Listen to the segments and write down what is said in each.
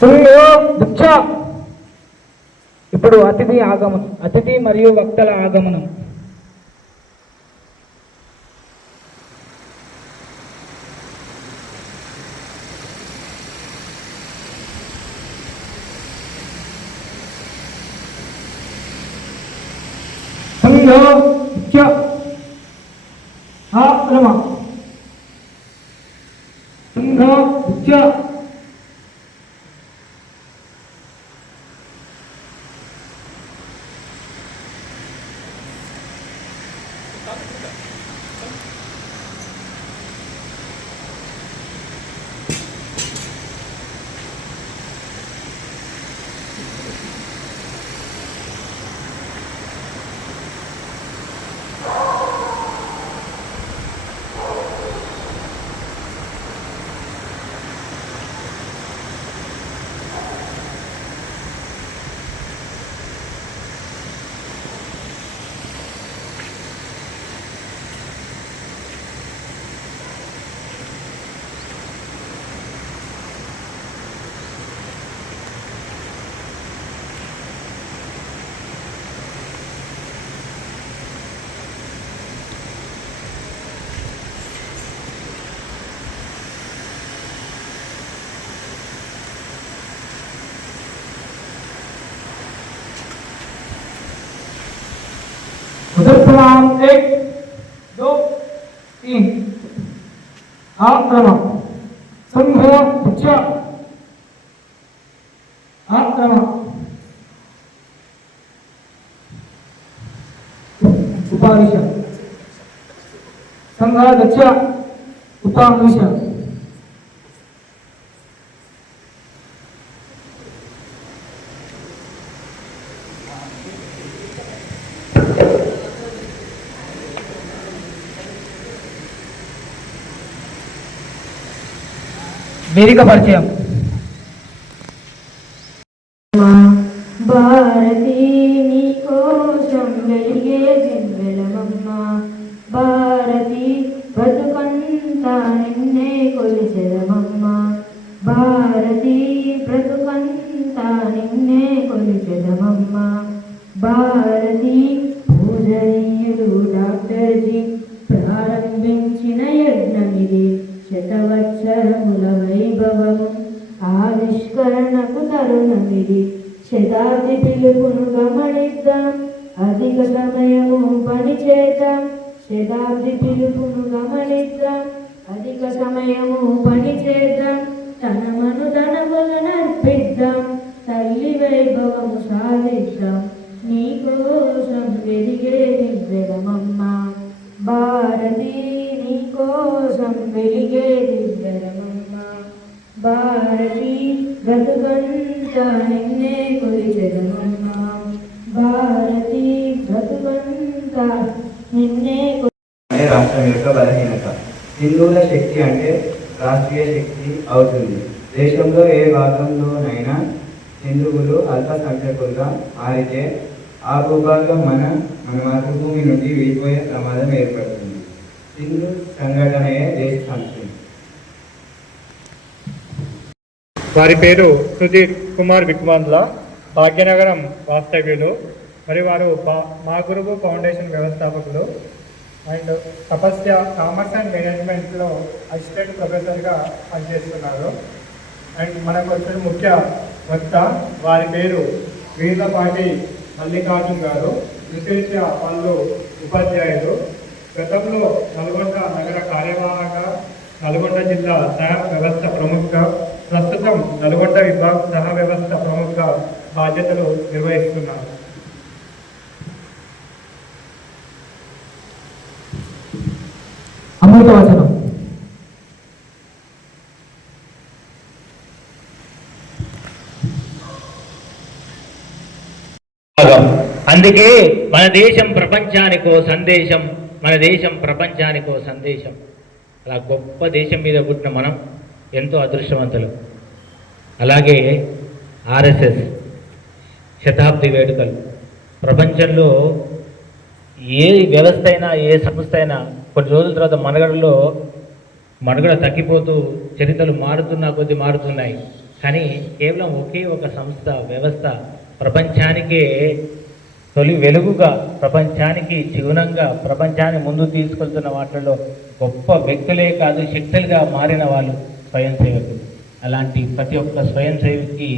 సుల్లో దుచ్చ. ఇప్పుడు అతిథి ఆగమనం అతిథి మరియు వక్తల ఆగమనం. సుల్లో దుచ్చ. सलाम एक दो तीन आक्रमण संघ उच्च आक्रमण उपाविश संघाध्यक्ष उपाविश వేదిక పరిచయం. భారతి నీ కోసం వెలిగే వెలమమ్మ భారతి బ్రతుకంతా నిన్నే భారతి శతాబ్ది పిలుపును గమనిద్దాం అధిక సమయము పని చేద్దాం తన మను తన నర్పిద్దాం తల్లి వైభవము సాధిద్దాం. నీకోసం వెలిగే దివ్యరమమ్మ భారతి నీకోసం వెలిగే దివ్యరమమ్మ భారతి బ్రతుకంత నిన్నే కొలిచెదమమ్మ. భారతి బ్రతుకంత నిన్నే రాష్ట్రం యొక్క బలహీనత. హిందువుల శక్తి అంటే రాష్ట్రీయ శక్తి అవుతుంది. దేశంలో ఏ భాగంలోనైనా హిందువులు అల్పసంఖ్యకులుగా మారితే ఆ భూభాగం మన మన మాతృభూమి నుండి విడిపోయే ప్రమాదం ఏర్పడుతుంది. హిందూ సంఘటనయే దేశ సంస్కృతి వారి పేరు సుధీర్ కుమార్ విక్మాన్ల భాగ్యనగరం వాస్తవ్యులు. మరి వారు మా గురువు ఫౌండేషన్ వ్యవస్థాపకులు. అండ్ తపస్య కామర్స్ అండ్ మేనేజ్మెంట్లో అసిస్టెంట్ ప్రొఫెసర్గా పనిచేస్తున్నారు. అండ్ మనకు వచ్చిన ముఖ్య వక్త వారి పేరు వీర్లపాటి మల్లికార్జున్ గారు. విశేష పనులు ఉపాధ్యాయులు గతంలో నల్గొండ నగర కార్యవాహక నల్గొండ జిల్లా సహ వ్యవస్థ ప్రముఖ ప్రస్తుతం నల్గొండ విభాగ సహ వ్యవస్థ ప్రముఖ బాధ్యతలు నిర్వహిస్తున్నారు. అందుకే మన దేశం ప్రపంచానికో సందేశం మన దేశం ప్రపంచానికో సందేశం. అలా గొప్ప దేశం మీద పుట్టిన మనం ఎంతో అదృష్టవంతులు. అలాగే ఆర్ఎస్ఎస్ శతాబ్ది వేడుకలు. ప్రపంచంలో ఏ వ్యవస్థ అయినా ఏ సంస్థ అయినా కొన్ని రోజుల తర్వాత మనుగడలో మనుగడ తగ్గిపోతూ చరిత్రలు మారుతున్నా కొద్దీ మారుతున్నాయి. కానీ కేవలం ఒకే ఒక సంస్థ వ్యవస్థ ప్రపంచానికే తొలి వెలుగుగా ప్రపంచానికి చిగునంగా ప్రపంచాన్ని ముందు తీసుకెళ్తున్న వాటిలో గొప్ప వ్యక్తులే కాదు శక్తులుగా మారిన వాళ్ళు స్వయం సేవకులు అలాంటి ప్రతి ఒక్క స్వయం సేవకి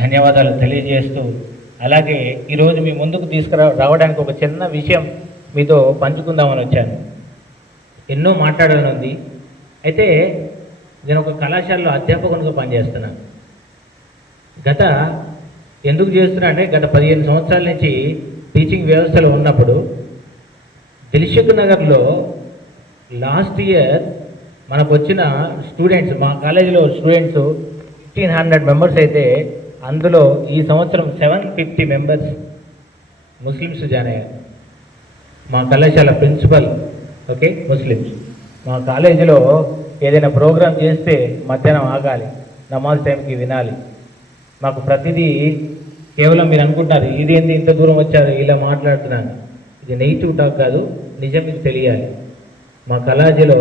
ధన్యవాదాలు తెలియజేస్తూ అలాగే ఈరోజు మీ ముందుకు తీసుకురా రావడానికి ఒక చిన్న విషయం మీతో పంచుకుందామని వచ్చాను. ఎన్నో మాట్లాడాలని ఉంది అయితే నేను ఒక కళాశాలలో అధ్యాపకునిగా పనిచేస్తున్నాను. గత ఎందుకు చేస్తున్నా అంటే గత పదిహేను సంవత్సరాల నుంచి టీచింగ్ వ్యవస్థలో ఉన్నప్పుడు దిల్షుక్ నగర్లో లాస్ట్ ఇయర్ మనకు వచ్చిన స్టూడెంట్స్ మా కాలేజీలో స్టూడెంట్స్ ఫిఫ్టీన్ హండ్రెడ్ మెంబర్స్ అయితే అందులో ఈ సంవత్సరం seven fifty members Muslims join అయ్యారు. మా కళాశాల ప్రిన్సిపల్ ఓకే ముస్లిమ్స్. మా కాలేజీలో ఏదైనా ప్రోగ్రామ్ చేస్తే మధ్యాహ్నం ఆగాలి నమాజ్ టైంకి వినాలి. మాకు ప్రతిదీ కేవలం మీరు అనుకుంటారు ఇదేంది ఇంత దూరం వచ్చారు ఇలా మాట్లాడుతున్నాను ఇది నెగిటివ్ టాక్ కాదు నిజం మీకు తెలియాలి. మా కళాజీలో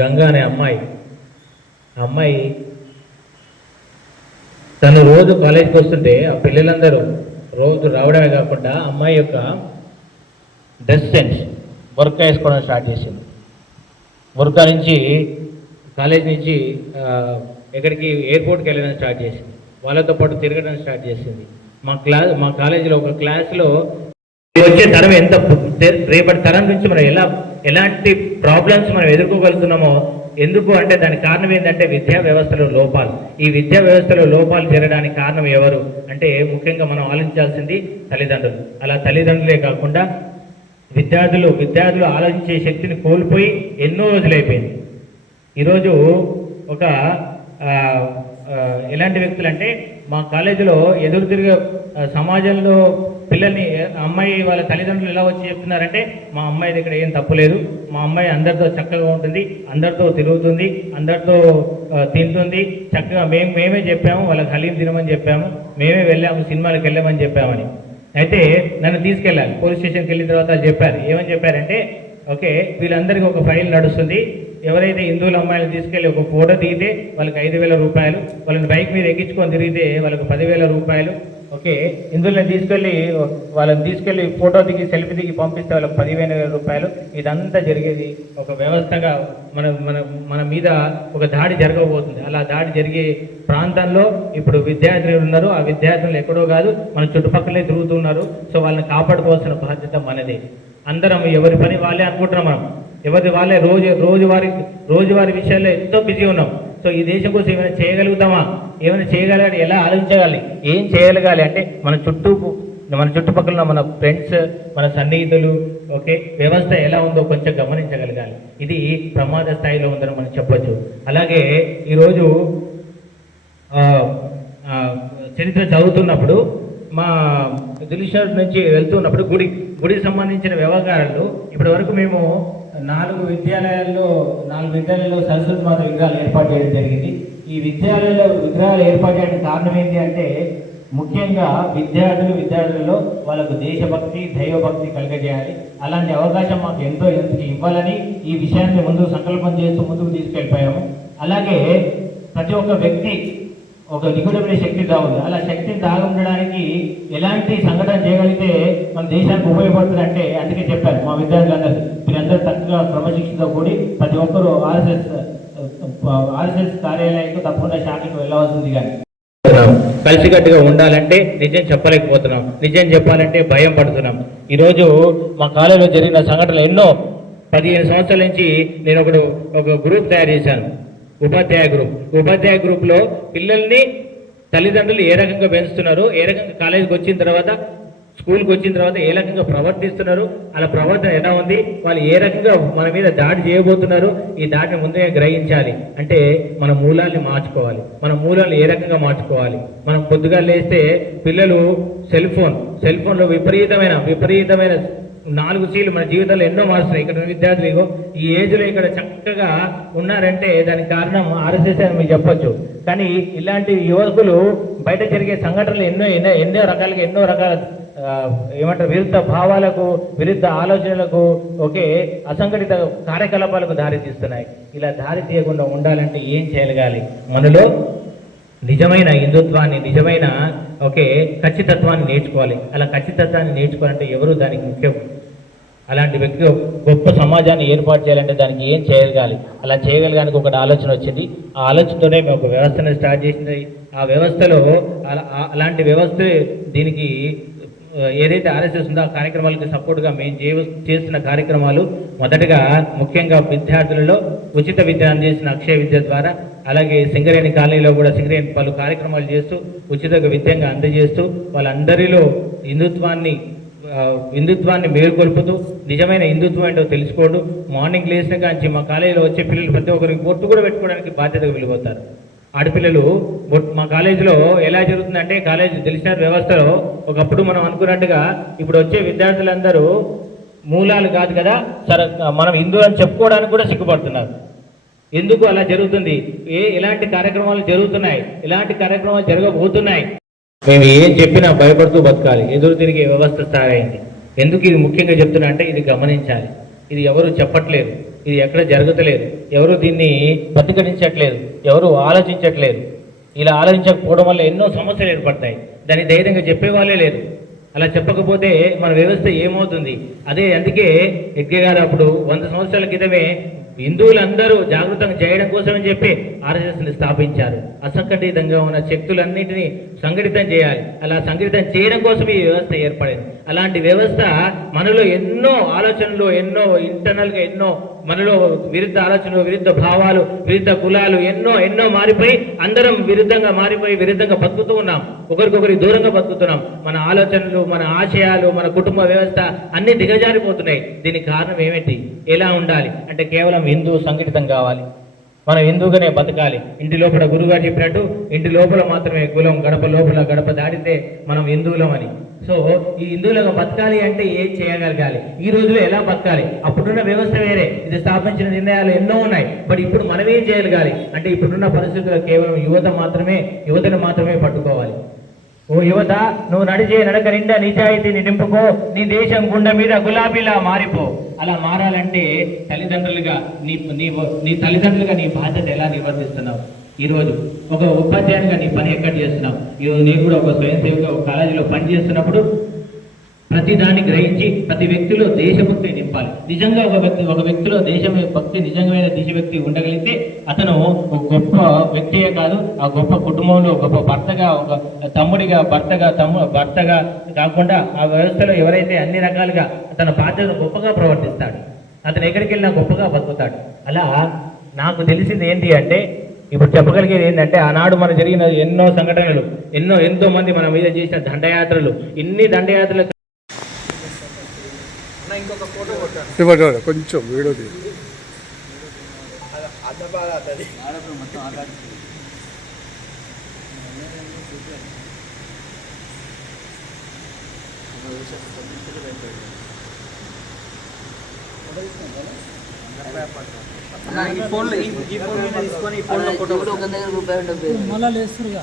గంగా అనే అమ్మాయి ఆ అమ్మాయి తను రోజు కాలేజీకి వస్తుంటే ఆ పిల్లలందరూ రోజు రావడమే కాకుండా అమ్మాయి యొక్క డ్రెస్ సెన్స్ వర్క్ వేసుకోవడం స్టార్ట్ చేసింది. వర్క్ నుంచి కాలేజ్ నుంచి ఎక్కడికి ఎయిర్పోర్ట్కి వెళ్ళడం స్టార్ట్ చేసింది. వాళ్ళతో పాటు తిరగడం స్టార్ట్ చేసింది. మా క్లాస్ మా కాలేజీలో ఒక క్లాస్లో వచ్చే తరం ఎంత రేపటి తరం నుంచి మనం ఎలా ఎలాంటి ప్రాబ్లమ్స్ మనం ఎదుర్కోగలుగుతున్నామో ఎందుకు అంటే దానికి కారణం ఏంటంటే విద్యా వ్యవస్థలో లోపాలు. ఈ విద్యా వ్యవస్థలో లోపాలు జరగడానికి కారణం ఎవరు? అంటే ముఖ్యంగా మనం ఆలోచించాల్సింది తల్లిదండ్రులు. అలా తల్లిదండ్రులే కాకుండా విద్యార్థులు విద్యార్థులు ఆలోచించే శక్తిని కోల్పోయి ఎన్నో రోజులైపోయింది ఈరోజు ఒక ఎలాంటి వ్యక్తులు అంటే మా కాలేజీలో ఎదురు తిరిగే సమాజంలో పిల్లల్ని అమ్మాయి వాళ్ళ తల్లిదండ్రులు ఎలా వచ్చి చెప్తున్నారంటే మా అమ్మాయి దగ్గర ఏం తప్పులేదు మా అమ్మాయి అందరితో చక్కగా ఉంటుంది అందరితో తిరుగుతుంది అందరితో తింటుంది చక్కగా మేము మేమే చెప్పాము వాళ్ళకి హలీం తినమని చెప్పాము మేమే వెళ్ళాము సినిమాలకు వెళ్ళామని చెప్పామని. అయితే నన్ను తీసుకెళ్ళాలి పోలీస్ స్టేషన్కి వెళ్ళిన తర్వాత చెప్పారు ఏమని చెప్పారంటే ఓకే వీళ్ళందరికీ ఒక ఫైల్ నడుస్తుంది ఎవరైతే హిందువుల అమ్మాయిలు తీసుకెళ్ళి ఒక ఫోటో దిగితే వాళ్ళకి ఐదు వేల రూపాయలు వాళ్ళని బైక్ మీద ఎక్కించుకొని తిరిగితే వాళ్ళకి పదివేల రూపాయలు. ఓకే హిందువులను తీసుకెళ్ళి వాళ్ళని తీసుకెళ్ళి ఫోటో దిగి సెల్ఫీ దిగి పంపిస్తే వాళ్ళకి పదివేల రూపాయలు. ఇదంతా జరిగేది ఒక వ్యవస్థగా మన మన మన మీద ఒక దాడి జరగబోతుంది. అలా దాడి జరిగే ప్రాంతంలో ఇప్పుడు విద్యార్థులు ఉన్నారు. ఆ విద్యార్థులు ఎక్కడో కాదు మన చుట్టుపక్కలే తిరుగుతున్నారు. సో వాళ్ళని కాపాడుకోవాల్సిన బాధ్యత మనదే. అందరం ఎవరి పని వాళ్ళే అనుకుంటున్నాం మనం. ఎవరి వాళ్ళే? రోజు రోజువారి రోజువారి విషయాల్లో ఎంతో బిజీ ఉన్నాం. సో ఈ దేశం కోసం ఏమైనా చేయగలుగుతామా? ఏమైనా చేయగలగాలి? ఎలా ఆలోచించగలి ఏం చేయగలగాలి? అంటే మన చుట్టూ మన చుట్టుపక్కల మన ఫ్రెండ్స్ మన సన్నిహితులు ఓకే? వ్యవస్థ ఎలా ఉందో కొంచెం గమనించగలగాలి. ఇది ప్రమాద స్థాయిలో ఉందని మనం చెప్పొచ్చు. అలాగే ఈరోజు చరిత్ర చదువుతున్నప్పుడు మా దిల్షర్ నుంచి వెళ్తున్నప్పుడు గుడి గుడికి సంబంధించిన వ్యవహారాలు ఇప్పటి వరకు మేము నాలుగు విద్యాలయాల్లో నాలుగు విద్యాలయాల్లో సరస్వతి మాత విగ్రహాలు ఏర్పాటు చేయడం జరిగింది. ఈ విద్యాలయాల్లో విగ్రహాలు ఏర్పాటు చేయడానికి కారణం ఏంటి అంటే ముఖ్యంగా విద్యార్థులు విద్యార్థులలో వాళ్ళకు దేశభక్తి దైవభక్తి కలగజేయాలి. అలాంటి అవకాశం మాకు ఎంతో ఎంతో ఇవ్వాలని ఈ విషయాన్ని ముందు సంకల్పం చేస్తూ ముందుకు తీసుకెళ్ళిపోయాము. అలాగే ప్రతి ఒక్క వ్యక్తి ఒక నిగుడమైన శక్తి దాగుంది. అలా శక్తి దాగి ఉండడానికి ఎలాంటి సంఘటన చేయగలిగితే మన దేశానికి ఉపయోగపడుతుంది అంటే అందుకే చెప్పారు మా విద్యార్థులందరూ మీరందరూ చక్కగా క్రమశిక్షణతో కూడి ప్రతి ఒక్కరూ ఆర్ఎస్ఎస్ ఆర్ఎస్ఎస్ కార్యాలయానికి తప్పకుండా శాఖకు వెళ్ళవలసింది కానీ. కలిసికట్టుగా ఉండాలంటే నిజం చెప్పలేకపోతున్నాం. నిజం చెప్పాలంటే భయం పడుతున్నాం. ఈరోజు మా కాలేజీలో జరిగిన సంఘటనలు ఎన్నో. పదిహేను సంవత్సరాల నుంచి నేను ఒకడు ఒక గ్రూప్ తయారు చేశాను. ఉపాధ్యాయ గ్రూప్. ఉపాధ్యాయ గ్రూప్లో పిల్లల్ని తల్లిదండ్రులు ఏ రకంగా పెంచుతున్నారు ఏ రకంగా కాలేజీకి వచ్చిన తర్వాత స్కూల్కి వచ్చిన తర్వాత ఏ రకంగా ప్రవర్తిస్తున్నారు అలా ప్రవర్తన ఎలా ఉంది వాళ్ళు ఏ రకంగా మన మీద దాడి చేయబోతున్నారు ఈ దాడిని ముందే గ్రహించాలి. అంటే మన మూలాల్ని మార్చుకోవాలి. మన మూలాలను ఏ రకంగా మార్చుకోవాలి. మనం పొద్దుగా లేస్తే పిల్లలు సెల్ ఫోన్ సెల్ ఫోన్లో విపరీతమైన విపరీతమైన నాలుగు సీలు మన జీవితంలో ఎన్నో మారుస్తున్నాయి. ఇక్కడ విద్యార్థులు ఇగో ఈ ఏజ్లో ఇక్కడ చక్కగా ఉన్నారంటే దానికి కారణం ఆర్ఎస్ఎస్ అని మీరు చెప్పొచ్చు. కానీ ఇలాంటి యువకులు బయట జరిగే సంఘటనలు ఎన్నో ఎన్నో ఎన్నో రకాలుగా ఎన్నో రకాల ఏమంటారు విరుద్ధ భావాలకు విరుద్ధ ఆలోచనలకు ఒకే అసంఘటిత కార్యకలాపాలకు దారి తీస్తున్నాయి. ఇలా దారి తీయకుండా ఉండాలంటే ఏం చేయగలగాలి? మనలో నిజమైన హిందుత్వాన్ని నిజమైన ఒకే ఖచ్చితత్వాన్ని నేర్చుకోవాలి. అలా ఖచ్చితత్వాన్ని నేర్చుకోవాలంటే ఎవరు దానికి ముఖ్యం? అలాంటి వ్యక్తి గొప్ప సమాజాన్ని ఏర్పాటు చేయాలంటే దానికి ఏం చేయగలగాలి? అలా చేయగలగానికి ఒకటి ఆలోచన వచ్చింది. ఆ ఆలోచనతోనే మేము ఒక వ్యవస్థను స్టార్ట్ చేసింది. ఆ వ్యవస్థలో అలా అలాంటి వ్యవస్థ దీనికి ఏదైతే ఆర్ఎస్ఎస్ ఉందో ఆ కార్యక్రమాలకు సపోర్ట్గా మేము చే చేస్తున్న కార్యక్రమాలు మొదటగా ముఖ్యంగా విద్యార్థులలో ఉచిత విద్య అందించిన అక్షయ విద్య ద్వారా అలాగే సింగరేణి కాలనీలో కూడా సింగరేణి పలు కార్యక్రమాలు చేస్తూ ఉచిత విద్యంగా అందజేస్తూ వాళ్ళందరిలో హిందుత్వాన్ని హిందుత్వాన్ని మేలుకొల్పుతూ నిజమైన హిందుత్వం ఏంటో తెలుసుకోడు. మార్నింగ్ లేచిన కాంచి మా కాలేజీలో వచ్చే పిల్లలు ప్రతి ఒక్కరికి బొట్టు కూడా పెట్టుకోవడానికి బాధ్యతగా వెళ్ళిపోతారు. ఆడపిల్లలు బొట్- మా కాలేజీలో ఎలా జరుగుతుందంటే కాలేజీ తెలిసిన వ్యవస్థలో ఒకప్పుడు మనం అనుకున్నట్టుగా ఇప్పుడు వచ్చే విద్యార్థులందరూ మూలాలు కాదు కదా సరే మనం హిందూ అని చెప్పుకోవడానికి కూడా సిగ్గుపడుతున్నారు. ఎందుకు అలా జరుగుతుంది? ఏ ఎలాంటి కార్యక్రమాలు జరుగుతున్నాయి. ఎలాంటి కార్యక్రమాలు జరగబోతున్నాయి. మేము ఏం చెప్పినా భయపడుతూ బతకాలి. ఎదురు తిరిగే వ్యవస్థ తయారైంది ఎందుకు ఇది ముఖ్యంగా చెప్తున్నా అంటే ఇది గమనించాలి. ఇది ఎవరు చెప్పట్లేదు. ఇది ఎక్కడ జరగట్లేదు. ఎవరు దీన్ని ప్రతిఘటించట్లేదు. ఎవరు ఆలోచించట్లేదు. ఇలా ఆలోచించకపోవడం వల్ల ఎన్నో సమస్యలు ఏర్పడతాయి. దాన్ని ధైర్యంగా చెప్పేవాళ్ళే లేరు. అలా చెప్పకపోతే మన వ్యవస్థ ఏమవుతుంది? అదే అందుకే ఎగ్గే గారు అప్పుడు వంద సంవత్సరాల క్రితమే హిందువులందరూ జాగృతం చేయడం కోసమని చెప్పి ఆర్ఎస్ఎస్ని స్థాపించారు. అసంఘటితంగా ఉన్న శక్తులన్నింటినీ సంఘటితం చేయాలి. అలా సంఘటితం చేయడం కోసం ఈ వ్యవస్థ ఏర్పడింది. అలాంటి వ్యవస్థ మనలో ఎన్నో ఆలోచనలు ఎన్నో ఇంటర్నల్గా ఎన్నో మనలో విరుద్ధ ఆలోచనలు విరుద్ధ భావాలు విరుద్ధ కులాలు ఎన్నో ఎన్నో మారిపోయి అందరం విరుద్ధంగా మారిపోయి విరుద్ధంగా బతుకుతూ ఉన్నాం. ఒకరికొకరి దూరంగా బతుకుతున్నాం. మన ఆలోచనలు మన ఆశయాలు మన కుటుంబ వ్యవస్థ అన్ని దిగజారిపోతున్నాయి. దీనికి కారణం ఏమిటి? ఎలా ఉండాలి? అంటే కేవలం హిందూ సంఘటితం కావాలి. మనం హిందూగానే బతకాలి. ఇంటి లోపల గురుగారు చెప్పినట్టు ఇంటి లోపల మాత్రమే కులం గడప లోపల గడప దాటితే మనం హిందువులం అని సో ఈ హిందువులుగా బతకాలి అంటే ఏం చేయగలగాలి? ఈ రోజులో ఎలా బతకాలి? అప్పుడున్న వ్యవస్థ వేరే ఇది స్థాపించిన నిర్ణయాలు ఎన్నో ఉన్నాయి. బట్ ఇప్పుడు మనం ఏం చేయగలగాలి? అంటే ఇప్పుడున్న పరిస్థితుల్లో కేవలం యువత మాత్రమే యువతను మాత్రమే పట్టుకోవాలి. ఓ యువత నువ్వు నడిచే నడక నిండా నిజాయితీని నింపుకో. నీ దేశం గుండె మీద గులాబీలా మారిపో. అలా మారాలంటే తల్లిదండ్రులుగా నీ నీ నీ తల్లిదండ్రులుగా నీ బాధ్యత ఎలా నిర్వర్తిస్తున్నావు? ఈరోజు ఒక ఉపాధ్యాయునిగా నీ పని ఎక్కడ చేస్తున్నావు? ఈరోజు నేను కూడా ఒక స్వయం సేవగా ఒక కాలేజీలో పని చేస్తున్నప్పుడు ప్రతి దాన్ని గ్రహించి ప్రతి వ్యక్తిలో దేశభక్తి నింపాలి. నిజంగా ఒక వ్యక్తి ఒక వ్యక్తిలో దేశం భక్తి నిజమైన దేశభక్తి ఉండగలిగితే అతను ఒక గొప్ప వ్యక్తియే కాదు ఆ గొప్ప కుటుంబంలో గొప్ప భర్తగా ఒక తమ్ముడిగా భర్తగా తమ్ము భర్తగా కాకుండా ఆ వ్యవస్థలో ఎవరైతే అన్ని రకాలుగా తన బాధ్యత గొప్పగా ప్రవర్తిస్తాడు అతను ఎక్కడికి వెళ్ళినా గొప్పగా బతుకుతాడు. అలా నాకు తెలిసింది ఏంటి అంటే ఇప్పుడు చెప్పగలిగేది ఏంటంటే ఆనాడు మన జరిగిన ఎన్నో సంఘటనలు ఎన్నో ఎంతో మంది మన మీద చేసిన దండయాత్రలు ఇన్ని దండయాత్రలు ఇవ్వండి ఇవ్వండి, కొంచెం వీడియో తీ మళ్ళా లేస్తురుగా